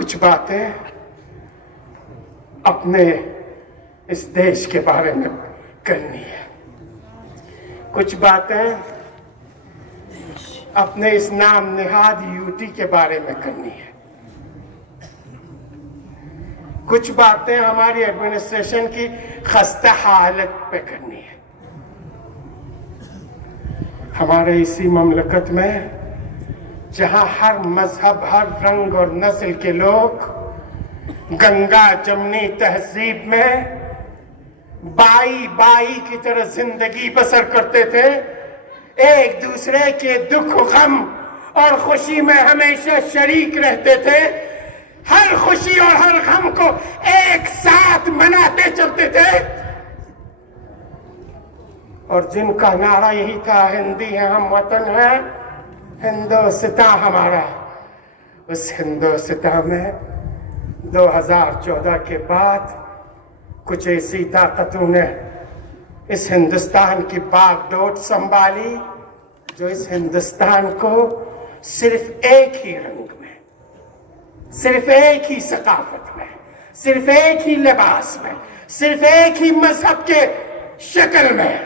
کچھ باتیں اپنے اس دیش کے بارے میں کرنی ہے، کچھ باتیں اپنے اس نام نہاد یوٹی کے بارے میں کرنی ہے، کچھ باتیں ہماری ایڈمنسٹریشن کی خستہ حالت پہ کرنی ہے۔ ہمارے اسی مملکت میں جہاں ہر مذہب، ہر رنگ اور نسل کے لوگ گنگا جمنی تہذیب میں بائی بائی کی طرح زندگی بسر کرتے تھے، ایک دوسرے کے دکھ غم اور خوشی میں ہمیشہ شریک رہتے تھے، ہر خوشی اور ہر غم کو ایک ساتھ مناتے چلتے تھے، اور جن کا نعرہ یہی تھا ہندی ہے ہم وطن ہے، ہندوستاں ہمارا، اس ہندوستاں میں 2014 کے بعد کچھ ایسی طاقتوں نے اس ہندوستان کی باغ ڈور سنبھالی جو اس ہندوستان کو صرف ایک ہی رنگ میں، صرف ایک ہی ثقافت میں، صرف ایک ہی لباس میں، صرف ایک ہی مذہب کے شکل میں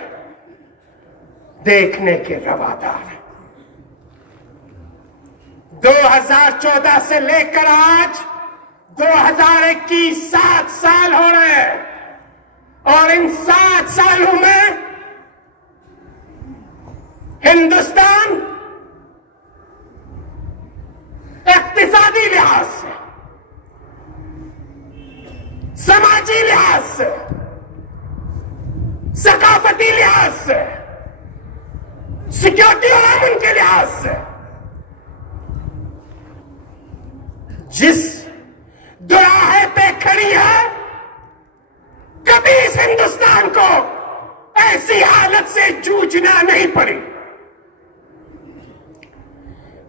دیکھنے کے روادار ہیں۔ 2014 سے لے کر آج 2021 7 سال ہو رہے ہیں، اور ان 7 سالوں میں ہندوستان اقتصادی لحاظ سے، سماجی لحاظ سے، ثقافتی لحاظ سے، سیکورٹی اور امن کے لحاظ سے جس دوراہے پہ کھڑی ہے، کبھی اس ہندوستان کو ایسی حالت سے جوجھنا نہیں پڑی۔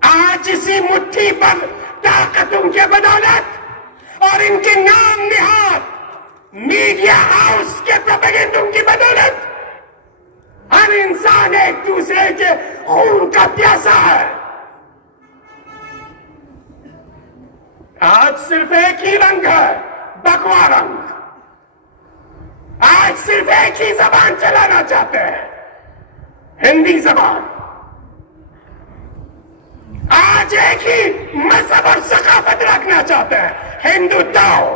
آج اسی مٹھی پر طاقتوں کے بدولت اور ان کے نام نہاد میڈیا ہاؤس کے پروپیگنڈوں کی بدولت ہر انسان ایک دوسرے کے خون کا پیاسا ہے۔ آج صرف ایک ہی رنگ ہے، بھگوا رنگ۔ آج صرف ایک ہی زبان چلانا چاہتے ہیں، ہندی زبان۔ آج ایک ہی مذہب اور ثقافت رکھنا چاہتے ہیں، ہندوتو۔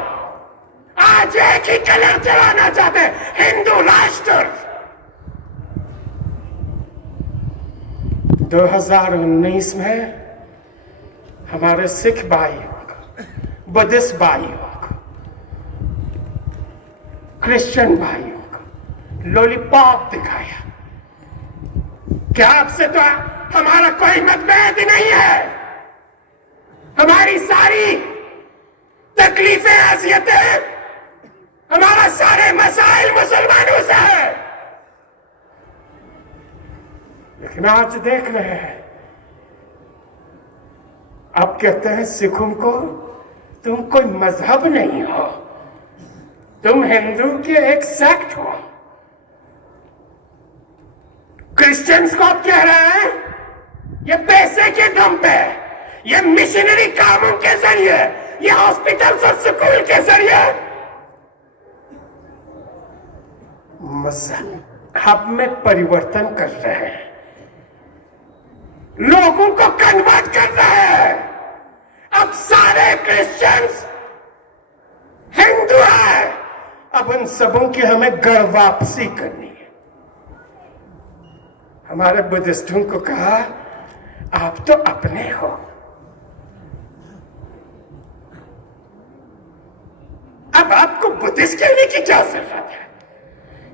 آج ایک ہی کلر چلانا چاہتے ہیں، ہندو راشٹر۔ 2019 میں ہمارے سکھ بھائیوں کو، بدھسٹ بھائیوں کو، کرسچن بھائیوں کو لولی پاپ دکھایا۔ کیا آپ سے تو ہمارا کوئی متبادل نہیں ہے؟ ہماری ساری تکلیفیں، اذیتیں، ہمارا سارے مسائل مسلمانوں سے ہے، لیکن آج دیکھ رہے ہیں آپ کہتے ہیں سکھوں کو تم کوئی مذہب نہیں ہو، تم ہندو کے ایک سیکٹ ہو۔ کرسچنز کو آپ کہہ رہے ہیں یہ پیسے کے دم پہ، یہ مشنری کاموں کے ذریعے، یہ ہاسپٹلز اور سکول کے ذریعے مذہب میں پریورتن کر رہے ہیں، لوگوں کو کنورٹ کر رہے ہیں۔ اب سارے کرسچنز ہندو ہیں، اب ان سبوں کی ہمیں گھر واپسی کرنی ہے۔ ہمارے بدھسٹوں کو کہا آپ تو اپنے ہو، اب آپ کو بدھسٹ کہنے کی کیا ضرورت ہے؟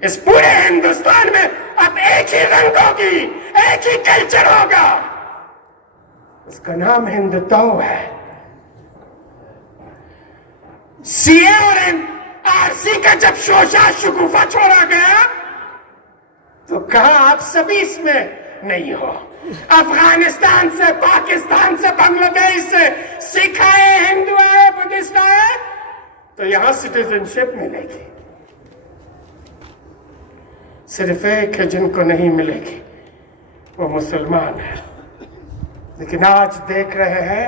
اس پورے ہندوستان میں اب ایک ہی رنگ ہوگی، ایک ہی کلچر ہوگا، اس کا نام ہندوتو ہے۔ سی اے اور آر سی کا جب شوشا شگوفہ چھوڑا گیا تو کہا آپ سبھی اس میں نہیں ہو، افغانستان سے، پاکستان سے، بنگلہ دیش سے سکھ آئے، ہندو آئے، بدھسٹ آئے تو یہاں سٹیزنشپ ملے گی۔ صرف ایک ہے جن کو نہیں ملے گی، وہ مسلمان ہے۔ لیکن آج دیکھ رہے ہیں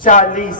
40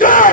2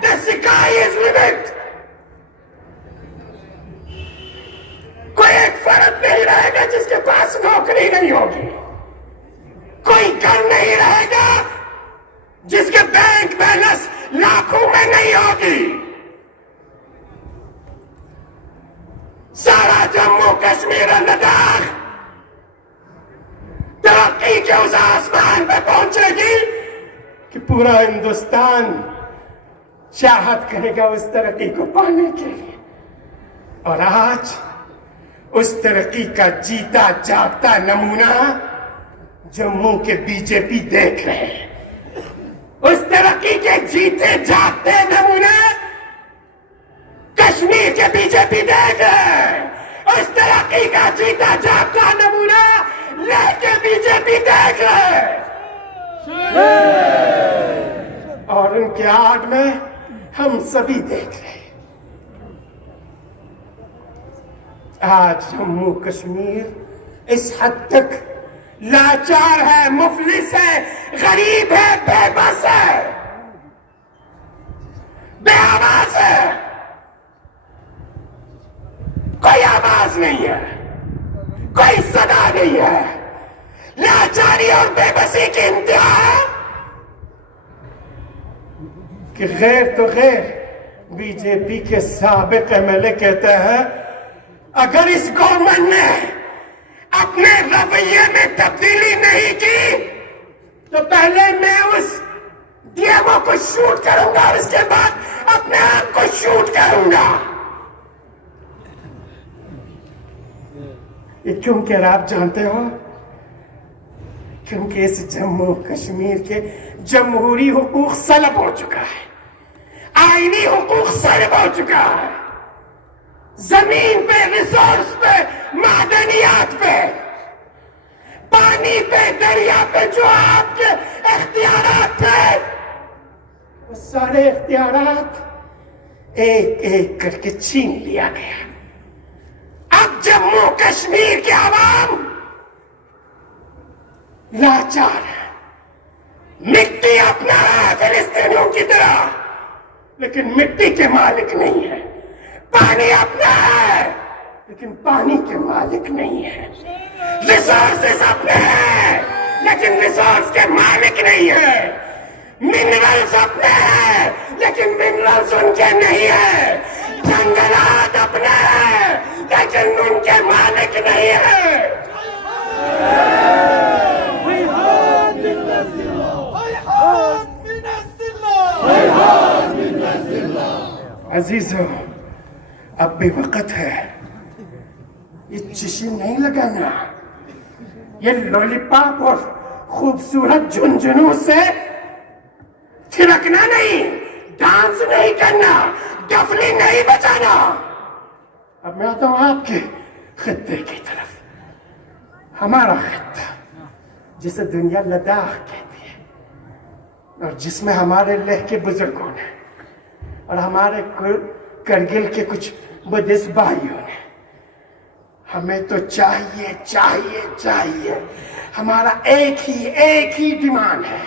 the sky is limit। پاس نوکری نہیں ہوگی، کوئی گھر نہیں رہے گا جس کے بینک بیلنس لاکھوں میں نہیں ہوگی، سارا جموں کشمیر اور لداخ ترقی کے اس آسمان پہ پہنچے گی کہ پورا ہندوستان چاہت کرے گا اس ترقی کو پانے کے لیے۔ اور آج اس ترقی کا جیتا جاگتا نمونہ جموں کے بی جے پی دیکھ رہے ہیں، اس ترقی کے جیتے جاگتے نمونہ کشمیر کے بی جے پی دیکھ رہے ہیں، اس ترقی کا جیتا جاگتا نمونہ لے کے بی جے پی دیکھ رہے ہیں، اور ان کے آڑ میں ہم سبھی دیکھ رہے ہیں۔ آج جموں کشمیر اس حد تک لاچار ہے، مفلس ہے، غریب ہے، بے بس ہے، بے آواز ہے، کوئی آواز نہیں ہے، کوئی صدا نہیں ہے، لاچاری اور بے بسی کی انتہا ہے کہ غیر تو غیر بی جے پی کے سابق ایم ایل اے کہتے ہیں اگر اس گورنمنٹ نے اپنے رویے میں تبدیلی نہیں کی تو پہلے میں اس ڈی ایم او کو شوٹ کروں گا اور اس کے بعد اپنے آپ کو شوٹ کروں گا۔ یہ کیوں کہہ رہا آپ جانتے ہو؟ کیونکہ اس جموں کشمیر کے جمہوری حقوق سلب ہو چکا ہے، آئینی حقوق سلب ہو چکا ہے، زمین پہ، ریسورس پہ، معدنیات پہ، پانی پہ، دریا پہ جو آپ کے اختیارات تھے وہ سارے اختیارات ایک ایک کر کے چھین لیا گیا۔ اب جموں کشمیر کے عوام لاچار ہے، مٹی اپنا ہے فلسطینیوں کی طرح، لیکن مٹی کے مالک نہیں ہے، پانی اپنا ہے لیکن پانی کے مالک نہیں ہے، ریسورسز اپنے ہیں لیکن ریسورس کے مالک نہیں ہے، منرلز اپنے ہیں لیکن منرلز ان کے نہیں ہیں، جنگلات اپنے ہیں لیکن ان کے مالک نہیں ہیں۔ عزیزو، اب بھی وقت ہے، یہ چشم نہیں لگانا، یہ لولی پاپ اور خوبصورت جھنجھنوں سے تھرکنا نہیں، ڈانس نہیں کرنا، ڈفلی نہیں بجانا۔ اب میں آتا ہوں آپ کے خطے کی طرف، ہمارا خطہ جسے دنیا لداخ کہتی ہے اور جس میں ہمارے لہکے بزرگوں نے اور ہمارے کرگل کے کچھ بدھسٹ بھائیوں نے، ہمیں تو چاہیے چاہیے چاہیے، ہمارا ایک ہی ڈیمانڈ ہے،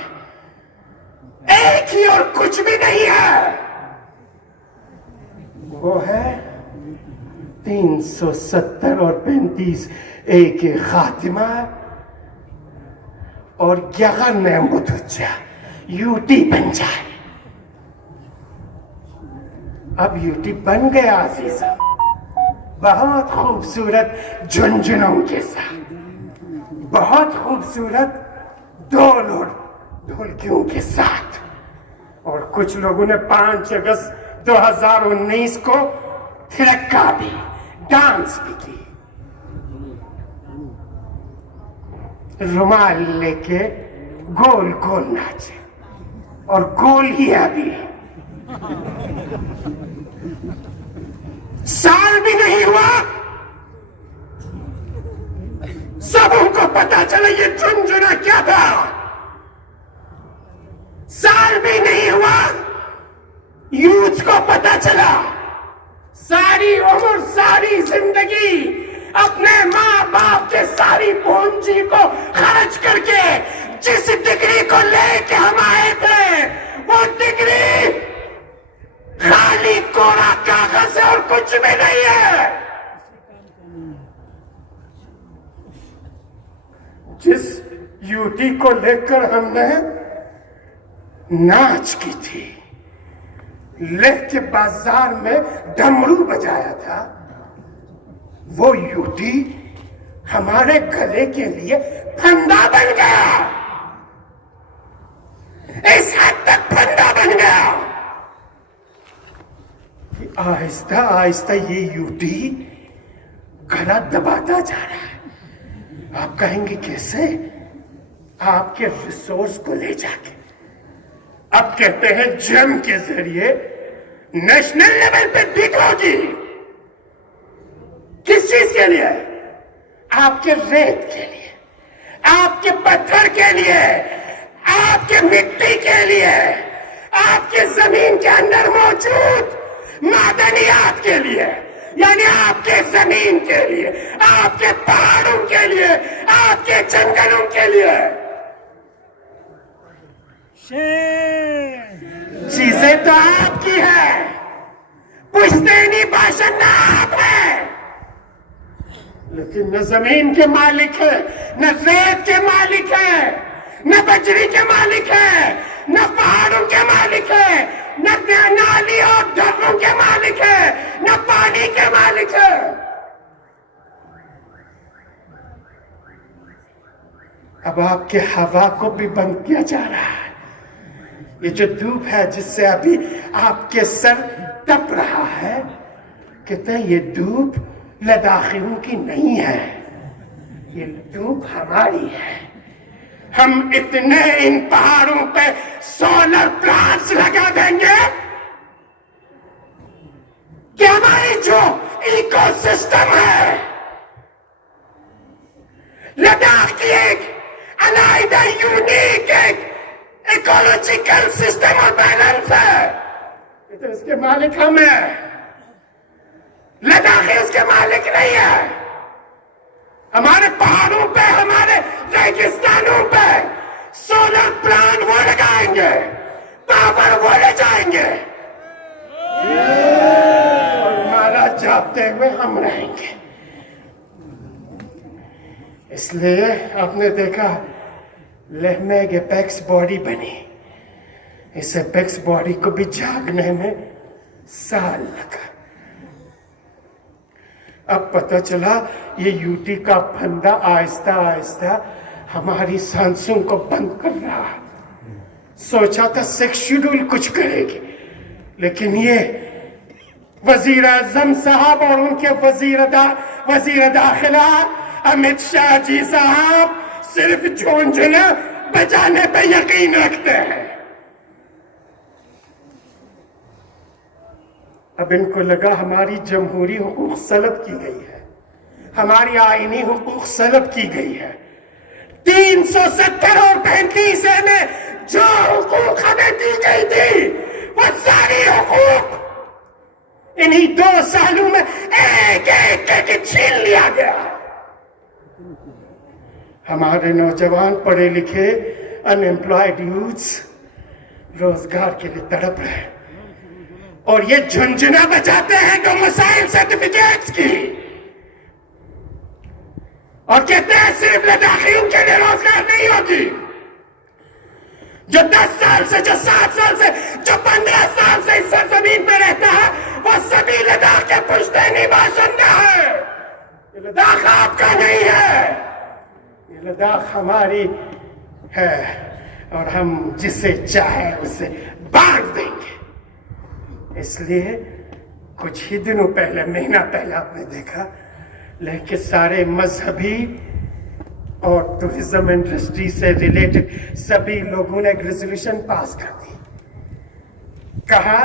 ایک ہی اور کچھ بھی نہیں ہے، وہ ہے 370 اور 35A کے خاتمہ اور یغن متوجہ یو ٹی بن جائے۔ اب یو ٹی بن گیا عزیزہ، بہت خوبصورت جھنجھنوں کے ساتھ، بہت خوبصورت ڈول اور ڈھولکیوں کے ساتھ، اور کچھ لوگوں نے 5 اگست 2019 کو تھرکا بھی، ڈانس بھی کی، رومال لے کے گول گول ناچے، اور گول ہی ابھی سال بھی نہیں ہوا سبوں کو پتا چلا یہ جھنجھنا کیا تھا، سال بھی نہیں ہوا یوتھ کو پتا چلا، ساری عمر ساری زندگی اپنے ماں باپ کے ساری پونجی کو خرچ کر کے جس ڈگری کو لے کے ہم آئے تھے وہ ڈگری خالی کوڑا کاغذ ہے اور کچھ بھی نہیں ہے۔ جس یوٹی کو لے کر ہم نے ناچ کی تھی، لے کے بازار میں ڈمرو بجایا تھا، وہ یوٹی ہمارے گلے کے لیے پھندا بن گیا، اس حد تک پھندا بن گیا کہ آہستہ آہستہ یہ یوٹی گلا دباتا جا رہا ہے۔ آپ کہیں گے کیسے؟ آپ کے ریسورس کو لے جا کے اب کہتے ہیں جم کے ذریعے نیشنل لیول پہ بک ہوگی۔ کس چیز کے لیے؟ آپ کے ریت کے لیے، آپ کے پتھر کے لیے، آپ کے مٹی کے لیے، آپ کے زمین کے اندر موجود معدنیات کے لیے، یعنی آپ کے زمین کے لیے، آپ کے پہاڑوں کے لیے، آپ کے جنگلوں کے لیے۔ چیزیں تو آپ کی ہے، پشتینی باشندہ آپ ہے، لیکن نہ زمین کے مالک ہے، نہ ریت کے مالک ہے، نہ بجری کے مالک ہے، نہ پہاڑوں کے مالک ہے، نہ نالی اور دروں کے مالک ہے، نہ پانی کے مالک ہے۔ اب آپ کے ہوا کو بھی بند کیا جا رہا ہے۔ یہ جو دھوپ ہے جس سے ابھی آپ کے سر تپ رہا ہے، کہتے ہیں یہ دھوپ لداخیوں کی نہیں ہے، یہ دھوپ ہماری ہے۔ ہم اتنے ان پہاڑوں پہ سولر پلانٹس لگا دیں گے کہ ہماری جو ایکو سسٹم ہے، لداخ کی ایک علیحدہ یونیک ایک ایکولوجیکل سسٹم اور بیلنس ہے، تو اس کے مالک ہم ہیں، لداخی اس کے مالک نہیں ہے۔ ہمارے پہاڑوں پہ، ہمارے ریگستانوں پہ سولر پلانٹ وہ لگائیں گے، پاور وہ لے جائیں گے، اور ہمارا جاتے ہوئے ہم رہیں گے۔ اس لیے آپ نے دیکھا لیہ میں ایک اپیکس باڈی بنی، اس اپیکس باڈی کو بھی جاگنے میں سال لگا۔ اب پتہ چلا یہ یوٹی کا پھندا آہستہ آہستہ ہماری سانسوں کو بند کر رہا ہے۔ سوچا تھا سکس شیڈول کچھ کرے گی، لیکن یہ وزیر اعظم صاحب اور ان کے وزیر داخلہ امت شاہ جی صاحب صرف جھونجھنا بجانے پہ یقین رکھتے ہیں۔ اب ان کو لگا ہماری جمہوری حقوق سلب کی گئی ہے، ہماری آئینی حقوق سلب کی گئی ہے۔ 370 اور 35 میں جو حقوق ہمیں دی گئی تھی وہ ساری حقوق انہی 2 سالوں میں ایک ایک چھین لیا گیا۔ ہمارے نوجوان پڑھے لکھے ان ایمپلائڈ یوتھس روزگار کے لیے تڑپ رہے ہیں، اور یہ جھنجھنا بجاتے ہیں جو مسائل سرٹیفکیٹس کی، اور کہتے ہیں صرف لداخیوں کے لیے روزگار نہیں ہوگی۔ جو 10 سال سے، جو 7 سال سے، جو 15 سال سے اس سرزمین پہ رہتا ہے، وہ سبھی لداخ کے پشتینی باشندہ ہے۔ یہ لداخ آپ کا نہیں ہے، یہ لداخ ہماری ہے، اور ہم جسے چاہے اسے بانٹ دیں گے۔ اس لیے کچھ ہی دنوں پہلے، مہینہ پہلے آپ نے دیکھا لیکن سارے مذہبی اور ٹورزم انڈسٹری سے ریلیٹڈ سبھی لوگوں نے ایک ریزولوشن پاس کر دی، کہا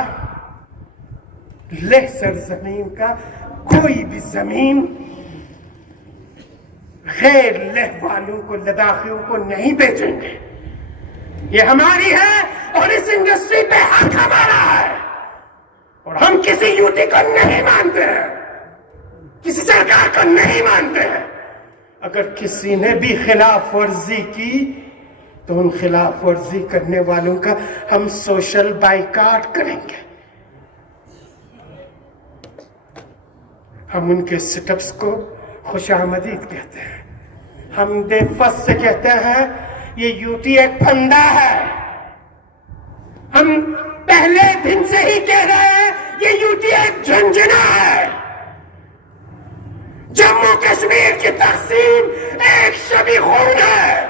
لیہ سرزمین کا کوئی بھی زمین غیر لیہ والوں کو، لداخیوں کو نہیں بیچیں گے، یہ ہماری ہے اور اس انڈسٹری پہ حق ہمارا ہے، اور ہم کسی یوٹی کو نہیں مانتے ہیں، کسی سرکار کو نہیں مانتے ہیں۔ اگر کسی نے بھی خلاف ورزی کی تو ان خلاف ورزی کرنے والوں کا ہم سوشل بائیکاٹ کریں گے، ہم ان کے سٹ اپس کو خوش آمدید کہتے ہیں، ہم دے فس سے کہتے ہیں یہ یوٹی ایک پھندا ہے. ہم پہلے دن سے ہی کہہ رہے ہیں یہ یوٹی ایک جھنجھنا ہے. جموں کشمیر کی تقسیم ایک شبی خون ہے.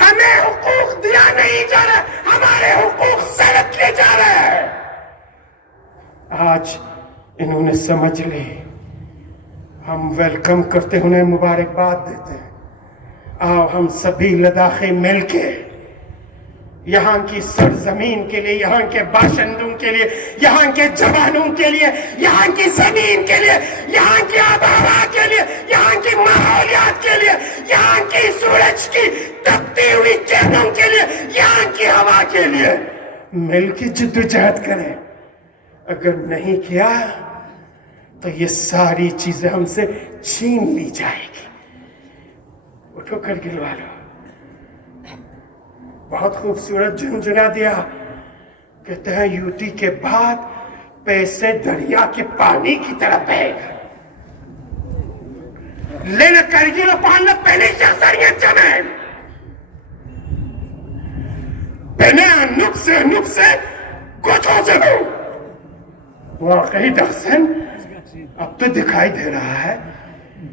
ہمیں حقوق دیا نہیں جا رہا, ہمارے حقوق سلب کیے جا رہے ہیں. آج انہوں نے سمجھ لی. ہم ویلکم کرتے انہیں مبارکباد دیتے ہیں. آؤ ہم سبھی لداخی مل کے یہاں کی سرزمین کے لیے, یہاں کے باشندوں کے لیے, یہاں کے جوانوں کے لیے, یہاں کی زمین کے لیے, یہاں کی آب و ہوا کے لیے, یہاں کی ماحولیات کے لیے, یہاں کی سورج کی تپتی ہوئی کرنوں کے لیے, یہاں کی ہوا کے لیے مل کے جدوجہد کریں. اگر نہیں کیا تو یہ ساری چیزیں ہم سے چھین لی جائے گی. اٹھو کرگل والو, بہت خوبصورت جھنجھنا دیا. کہتے ہیں یوٹی کے بعد پیسے دریا کے پانی کی طرح بہے گا. لینا کرگل پاننا پہنے شخصریت جمعین پہنے نب سے گوچھوں سے ہو. واقعی دحسن اب تو دکھائی دے رہا ہے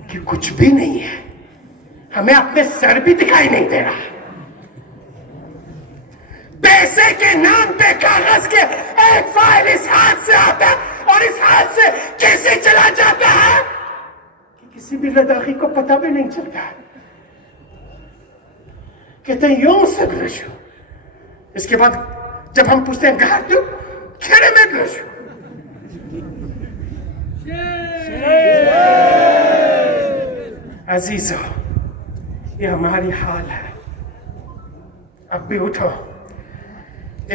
کہ کچھ بھی نہیں ہے. ہمیں اپنے سر بھی دکھائی نہیں دے رہا. پیسے کے نام پہ کاغذ کے ایک فائل اس ہاتھ سے آتا ہے اور اس ہاتھ سے کیسے چلا جاتا ہے کہ کسی بھی لداخی کو پتہ بھی نہیں چلتا. کہتے ہیں یوں سے گرشو. اس کے بعد جب ہم پوچھتے ہیں گھر تو کھڑے میں گرشو. عزیزو, یہ ہماری حال ہے. اب بھی اٹھو.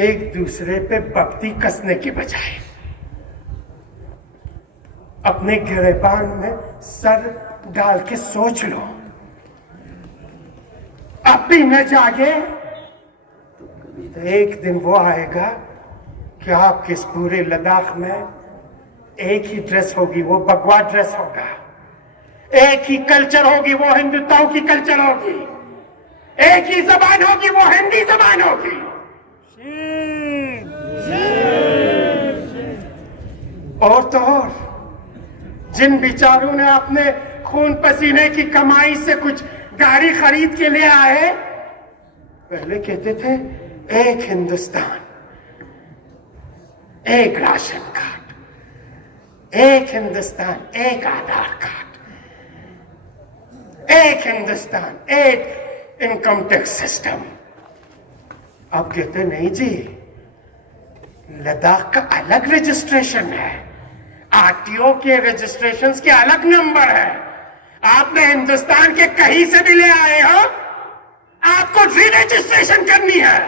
ایک دوسرے پہ بپتی کسنے کے بجائے اپنے گریبان میں سر ڈال کے سوچ لو. اب بھی نہ جاگے تو ایک دن وہ آئے گا کہ آپ کے اس پورے لداخ میں ایک ہی ڈریس ہوگی, وہ بگوا ڈریس ہوگا. ایک ہی کلچر ہوگی, وہ ہندوتاؤں کی کلچر ہوگی. ایک ہی زبان ہوگی, وہ ہندی زبان ہوگی. اور تو اور جن بیچاروں نے اپنے خون پسینے کی کمائی سے کچھ گاڑی خرید کے لے آئے, پہلے کہتے تھے ایک ہندوستان, ایک راشن کارڈ, ایک ہندوستان, ایک آدھار کارڈ, ایک ہندوستان, ایک انکم ٹیکس سسٹم. اب کہتے نہیں جی, لداخ کا الگ رجسٹریشن ہے, آر ٹی او کے رجسٹریشنز کے الگ نمبر ہے. آپ نے ہندوستان کے کہیں سے بھی لے آئے ہو, آپ کو ری رجسٹریشن کرنی ہے.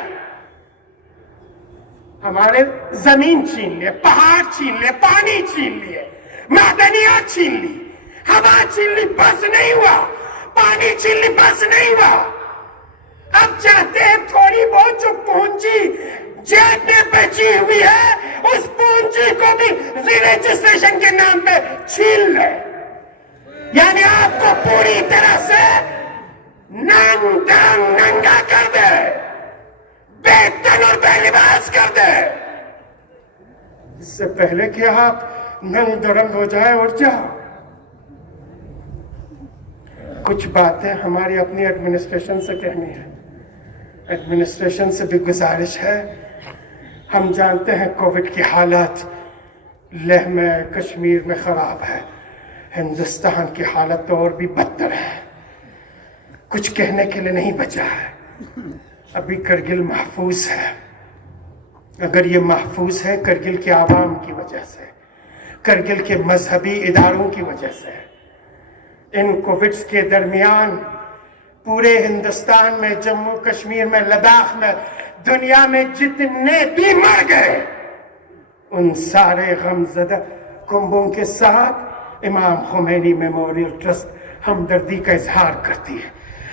ہمارے زمین چھین لیے, پہاڑ چھین لیے, پانی چھین لیے, معدنیات چھین لی, ہوا چھین لی, بس نہیں ہوا. پانی چھین لی, بس نہیں ہوا. اب چاہتے ہیں تھوڑی بہت جو پونجی جیب میں بچی ہوئی ہے اس پونجی کو بھی ری رجسٹریشن کے نام پہ چھین لے. یعنی آپ کو پوری طرح سے ننگا کر دے, بے تن اور بے لباس کر دے. اس سے پہلے کہ آپ ننگ درنگ ہو جائے اور جاؤ. کچھ باتیں ہماری اپنی ایڈمنسٹریشن سے کہنی ہے. ایڈمنسٹریشن سے بھی گزارش ہے, ہم جانتے ہیں کووڈ کی حالت لیہ میں, کشمیر میں خراب ہے. ہندوستان کی حالت تو اور بھی بدتر ہے. کچھ کہنے کے لیے نہیں بچا ہے. ابھی کرگل محفوظ ہے. اگر یہ محفوظ ہے کرگل کے عوام کی وجہ سے, کرگل کے مذہبی اداروں کی وجہ سے. ان کووڈز کے درمیان پورے ہندوستان میں, جموں کشمیر میں, لداخ میں, دنیا میں جتنے بھی مر گئے, ان سارے غمزدہ کنبوں کے ساتھ امام خمینی میموریل ٹرسٹ ہمدردی کا اظہار کرتی ہے.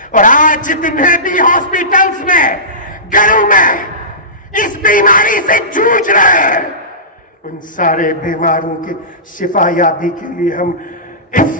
اور آج جتنے بھی ہاسپٹلز میں, گھروں میں اس بیماری سے جوجھ رہے ہیں, ان سارے بیماروں کی شفا یابی کے لیے ہم اس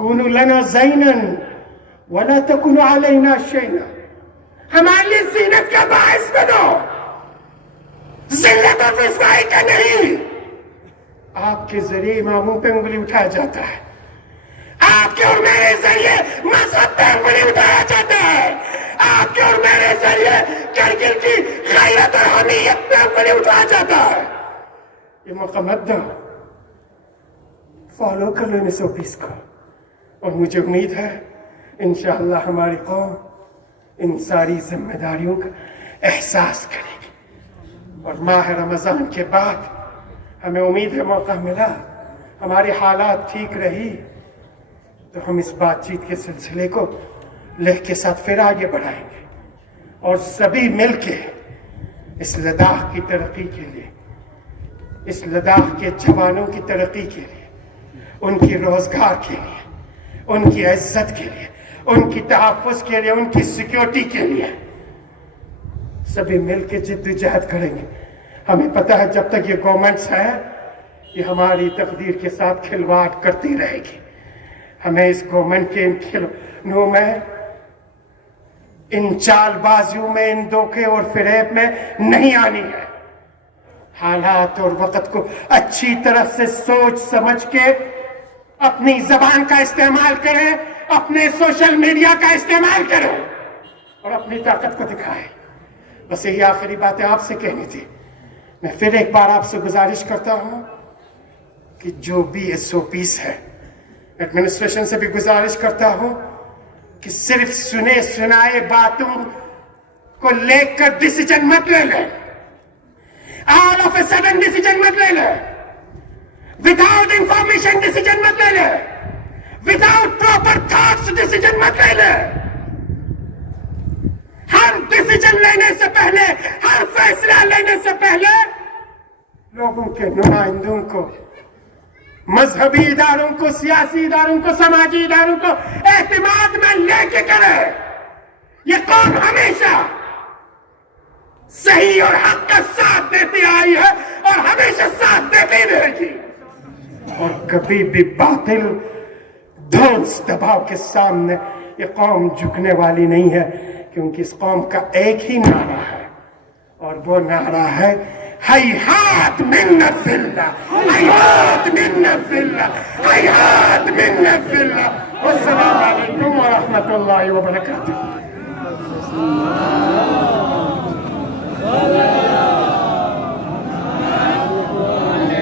کونوا لنا زینا ولا تکونوا علینا شیئا، ہمارے لیے زینت کا باعث بنو، ذلت اور رسوائی کا نہیں۔ آپ کے ذریعے اماموں پہ انگلی اٹھایا جاتا ہے، آپ کے اور میرے ذریعے مذہب پہ انگلی اٹھایا جاتا ہے، آپ کے اور میرے ذریعے کرگل کی غیرت اور حمیت پہ انگلی اٹھایا جاتا ہے۔ یہ موقع مت دو، فالو کر لو 1920 کو، اور مجھے امید ہے انشاءاللہ ہماری قوم ان ساری ذمہ داریوں کا احساس کرے گی، اور ماہ رمضان کے بعد ہمیں امید ہے موقع ملا، ہماری حالات ٹھیک رہی تو ہم اس بات چیت کے سلسلے کو لکھ کے ساتھ پھر آگے بڑھائیں گے، اور سبھی مل کے اس لداخ کی ترقی کے لیے، اس لداخ کے جوانوں کی ترقی کے لیے، ان کی روزگار کے لیے، ان کی عزت کے لیے، ان کی تحفظ کے لیے، ان کی سیکیورٹی کے لیے سبھی مل کے جد و جہد کریں گے۔ ہمیں پتہ ہے جب تک یہ گورنمنٹس ہے یہ ہماری تقدیر کے ساتھ کھلواڑ کرتی رہے گی، ہمیں اس گورنمنٹ کے ان کھلونوں میں، ان چال بازیوں میں، ان دھوکے اور فریب میں نہیں آنی ہے۔ حالات اور وقت کو اچھی طرح سے سوچ سمجھ کے اپنی زبان کا استعمال کریں، اپنے سوشل میڈیا کا استعمال کریں اور اپنی طاقت کو دکھائیں۔ بس یہی آخری باتیں آپ سے کہنی تھی۔ میں پھر ایک بار آپ سے گزارش کرتا ہوں کہ جو بھی SOPs ہے، ایڈمنسٹریشن سے بھی گزارش کرتا ہوں کہ صرف سنے سنائے باتوں کو لے کر ڈیسیجن مت لے لیں، all of a sudden decision مت لے لیں، وداؤٹ انفارمیشن ڈیسیجن مت لے لیں، وداؤٹ پراپر تھاٹس ڈیسیجن مت لے لیں۔ ہر ڈیسیجن لینے سے پہلے، ہر فیصلہ لینے سے پہلے لوگوں کے نمائندوں کو، مذہبی اداروں کو، سیاسی اداروں کو، سماجی اداروں کو اعتماد میں لے کے کرے۔ یہ قوم ہمیشہ صحیح اور حق کا ساتھ دیتی آئی ہے اور ہمیشہ ساتھ دیتی رہے گی، اور کبھی بھی باطل دھونس دباؤ کے سامنے یہ قوم جھکنے والی نہیں ہے، کیونکہ اس قوم کا ایک ہی نعرہ ہے، اور وہ نعرہ ہے ہیہات منا فی اللہ، ہیہات منا فی اللہ، ہیہات منا فی اللہ۔ والسلام علیکم ورحمۃ اللہ وبرکاتہ۔